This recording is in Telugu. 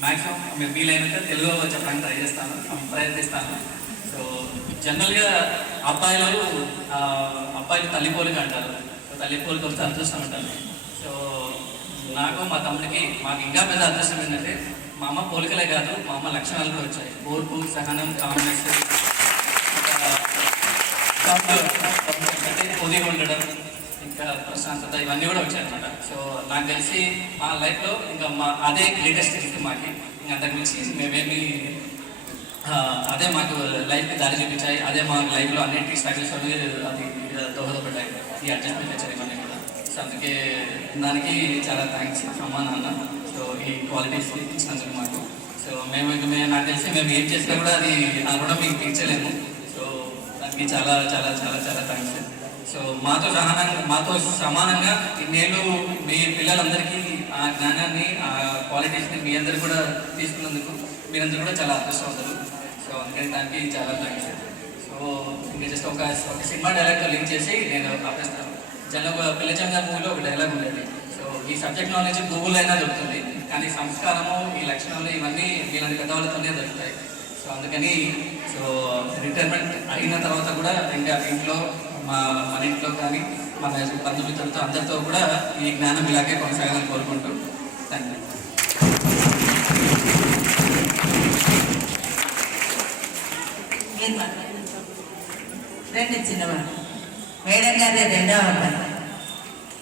మ్యాక్సిమం మీరు వీలైనంత తెలుగులో చెప్పడానికి ట్రై చేస్తాను ప్రయత్నిస్తాను సో జనరల్గా అబ్బాయిలు అబ్బాయిలు తల్లి పోలిక అంటారు సో తల్లి పోలిక వస్తే అదృష్టం అంటారు సో నాకు మా తమ్ముడికి మాకు ఇంకా పెద్ద అదృష్టం ఏంటంటే మా అమ్మ పోలికలే కాదు మా అమ్మ లక్షణాలు కూడా వచ్చాయి ఓర్పు సహనం కామెంట్ అంటే పొదిగి ఉండడం ఇంకా ప్రశాంతత ఇవన్నీ కూడా వచ్చాయన్నమాట సో నాకు తెలిసి మా లైఫ్లో ఇంకా మా అదే గ్రేటెస్ట్ గిఫ్ట్ మాకి ఇంకా అంతకు మించి మేమేమి అదే మాకు లైఫ్కి దారి చూపించాయి. అదే మా లైఫ్లో అన్నింటి స్ట్రగుల్స్ అది దోహదపడ్డాయి. ఈ అడ్జస్ట్మెంట్ వచ్చాయి ఇవన్నీ కూడా. సో అందుకే దానికి చాలా థ్యాంక్స్ అమ్మా నాన్న. సో ఈ క్వాలిటీస్ ఇచ్చినందుకు మాకు. సో మేము ఇంకా మేము నాకు తెలిసి మేము ఏం చేసినా కూడా అది నా కూడా మీకు తీర్చలేము సో దానికి చాలా చాలా చాలా చాలా థ్యాంక్స్ సో మాతో సమానంగా మాతో సమానంగా ఇన్నేళ్ళు మీ పిల్లలందరికీ ఆ జ్ఞానాన్ని ఆ క్వాలిటీస్ని మీ అందరు కూడా తీసుకున్నందుకు మీరందరూ కూడా చాలా అదృష్టవంతులు. సో అందుకని దానికి చాలా థ్యాంక్స్ సో ఇంకా జస్ట్ ఒక ఒక సినిమా డైలాగ్తో లింక్ చేసి నేను ఆపేస్తాను. జన ఒక చంద్ర మూవీలో ఒక డైలాగ్ ఉండేది సో ఈ సబ్జెక్ట్ నాలెడ్జ్ గూగుల్ అయినా దొరుకుతుంది. కానీ సంస్కారము ఈ లక్షణాలు ఇవన్నీ మీలాంటి పెద్దవాళ్ళతోనే దొరుకుతాయి. సో అందుకని సో రిటైర్మెంట్ అయిన తర్వాత కూడా ఇంకా ఇంట్లో మా మన ఇంట్లో కానీ మన బంధుమిత్రులతో అందరితో కూడా ఈ జ్ఞానం ఇలాగే కొనసాగాలని కోరుకుంటూ థ్యాంక్ యూ మీరు రండి చిన్నవాడు మేడం గారి రెండవ అబ్బాయి